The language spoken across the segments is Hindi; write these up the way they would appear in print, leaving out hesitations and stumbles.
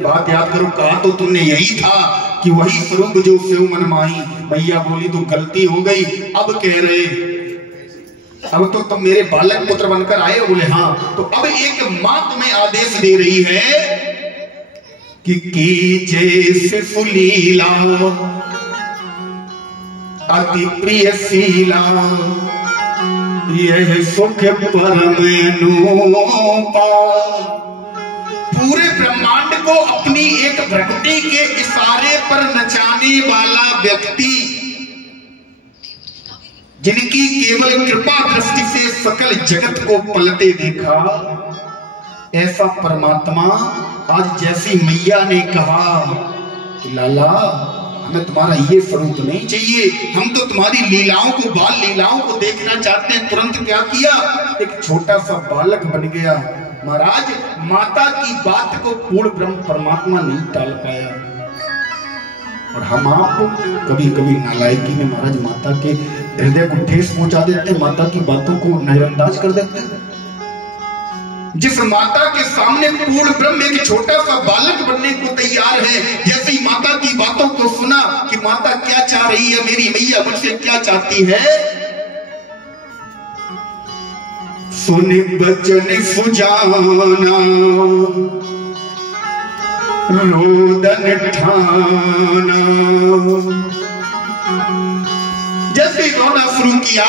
बात याद करो, कहा तो तुमने यही था कि वही स्वरूप जो सेव मन माही। मैया बोली तो गलती हो गई, अब कह रहे अब तो तुम मेरे बालक पुत्र बनकर आए। बोले हाँ। तो अब एक मां तुम्हें आदेश दे रही है कि कीजे से फुलीला अति प्रिय शीला, यह सुख परम नूपा। पूरे ब्रह्मांड को अपनी एक भक्ति के इशारे पर नचाने वाला व्यक्ति, जिनकी केवल कृपा दृष्टि से सकल जगत को पलटे देखा, ऐसा परमात्मा आज जैसी मैया ने कहा कि लाला हमें तुम्हारा ये स्वरूप नहीं चाहिए, हम तो तुम्हारी लीलाओं को, बाल लीलाओं को देखना चाहते हैं। तुरंत क्या किया, एक छोटा सा बालक बन गया। महाराज माता की बात को पूर्ण ब्रह्म परमात्मा नहीं टाल पाया। और हम आपको कभी कभी नालायकी में महाराज माता के हृदय को ठेस पहुंचा देते, माता की बातों को नजरअंदाज कर देते हैं। जिस माता के सामने पूर्ण ब्रह्म एक छोटा सा बालक बनने को तैयार है, जैसे ही माता की बातों को सुना कि माता क्या चाह रही है, मेरी मैया मुझसे क्या चाहती है, सुन बचन सुजाना रोदन ठाना। जैसे ही रोना शुरू किया,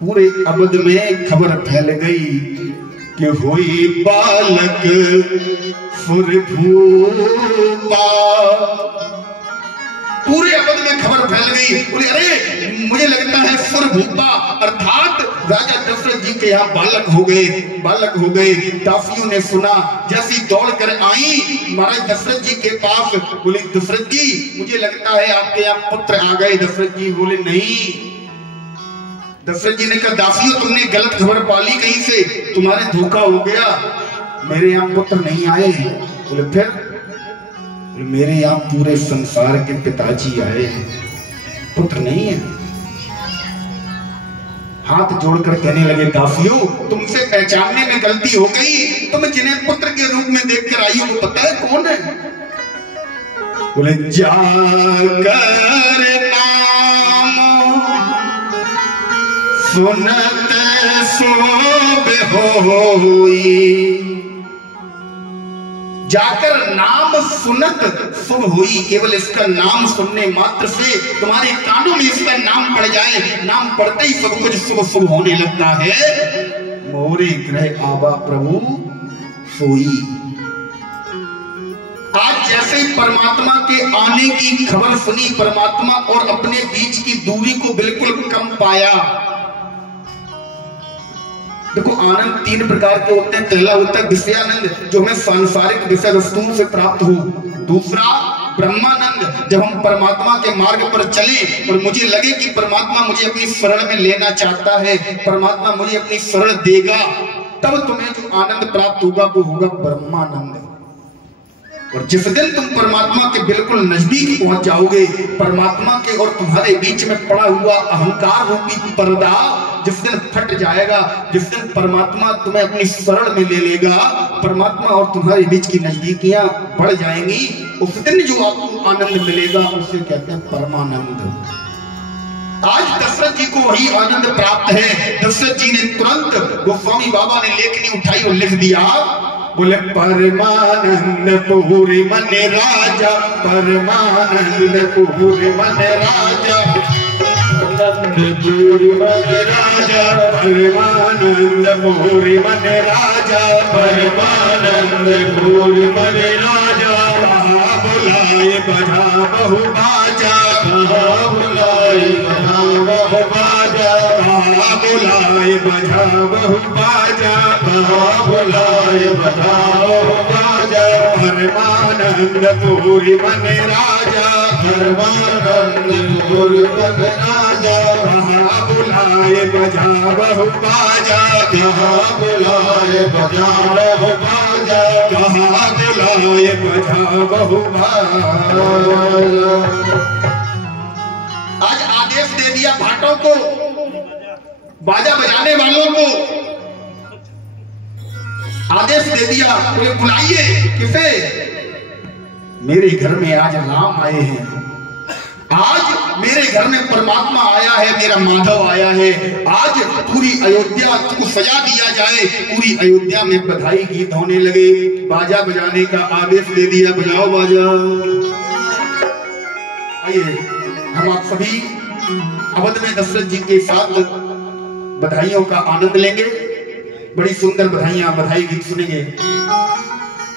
पूरे अवध में खबर फैल गई कि हुई बालक सुरभूपा। पूरे अवध में खबर फैल गई। बोले अरे मुझे लगता है सुरभूपा अर्थात राजा दशरथ जी के यहाँ बालक हो गए, बालक हो गए। दासियों ने सुना, जैसी दौड़ कर आई महाराज दशरथ जी के पास। बोले दशरथ जी मुझे लगता है आपके यहाँ पुत्र आ गए। दशरथ जी बोले नहीं। दशरथ जी ने कहा दासियों तुमने गलत खबर पाली कहीं से, तुम्हारे धोखा हो गया, मेरे यहाँ पुत्र नहीं आए। बोले फिर? मेरे यहाँ पूरे संसार के पिताजी आए हैं, पुत्र नहीं है। हाथ जोड़कर कहने लगे दासियों तुमसे पहचानने में गलती हो गई, तुम जिन्हें पुत्र के रूप में देखकर आई हो वो पता है कौन है? बोले जाकर नाम सुनत शोभ होई। जाकर नाम सुनत शुभ हुई। केवल इसका नाम सुनने मात्र से तुम्हारे कानों में इसका नाम पड़ जाए, नाम पड़ते ही सब कुछ शुभ शुभ होने लगता है। मोरे ग्रह आवा प्रभु सोई। आज जैसे परमात्मा के आने की खबर सुनी, परमात्मा और अपने बीच की दूरी को बिल्कुल कम पाया। देखो आनंद तीन प्रकार के होते हैं। पहला होता है विषयानंद, जो हमें सांसारिक विषय वस्तुओं से प्राप्त हो। दूसरा ब्रह्मानंद, जब हम परमात्मा के मार्ग पर चले और मुझे लगे कि परमात्मा मुझे अपनी शरण में लेना चाहता है, परमात्मा मुझे अपनी शरण देगा, तब तुम्हें जो आनंद प्राप्त होगा वो होगा ब्रह्मानंद। और जिस दिन तुम परमात्मा के बिल्कुल नजदीक पहुंच जाओगे, परमात्मा के और तुम्हारे बीच में पड़ा हुआ अहंकार रूपी पर्दा जिस दिन फट जाएगा, जिस दिन परमात्मा तुम्हें अपनी शरण में ले लेगा, परमात्मा और तुम्हारे बीच की नजदीकियां बढ़ जाएंगी, उस दिन जो आपको आनंद मिलेगा उसे कहते हैं परमानंद। आज दशरथ जी को वही आनंद प्राप्त है। दशरथ जी ने तुरंत गोस्वामी बाबा ने लेखनी उठाई और लिख दिया, बोले परमानंद पूरी मन राजा, परमानंद पूरी मन राजा, पूरी मन राजा, परमानंद पूरी मन राजा, परमानंद पूरी मन राजा। बुलाए बजा बहु बाजा, बुलाए बजा बहु बाजा, बुलाए बजा बहु बाजा, बुलाए बजा बहु बाजा। परमानंद पूरी मन राजा, परमानंद पूरी मन राजा, बुलाए बजा बहु बाजा, बुलाए बजा बहु बाजा, बुलाए बजा बहु बाजा। आज आदेश दे दिया भाटों को, बाजा बजाने वालों को आदेश दे दिया, बोले बुलाइए किसे? मेरे घर में आज राम आए हैं, आज मेरे घर में परमात्मा आया है, मेरा माधव आया है। आज पूरी अयोध्या को सजा दिया जाए। पूरी अयोध्या में बधाई गीत होने लगे, बाजा बजाने का आदेश दे दिया, बजाओ बाजा। आइए हम आप सभी अवध में दशरथ जी के साथ बधाइयों का आनंद लेंगे। बड़ी सुंदर बधाइयां, बधाई गीत सुनेंगे।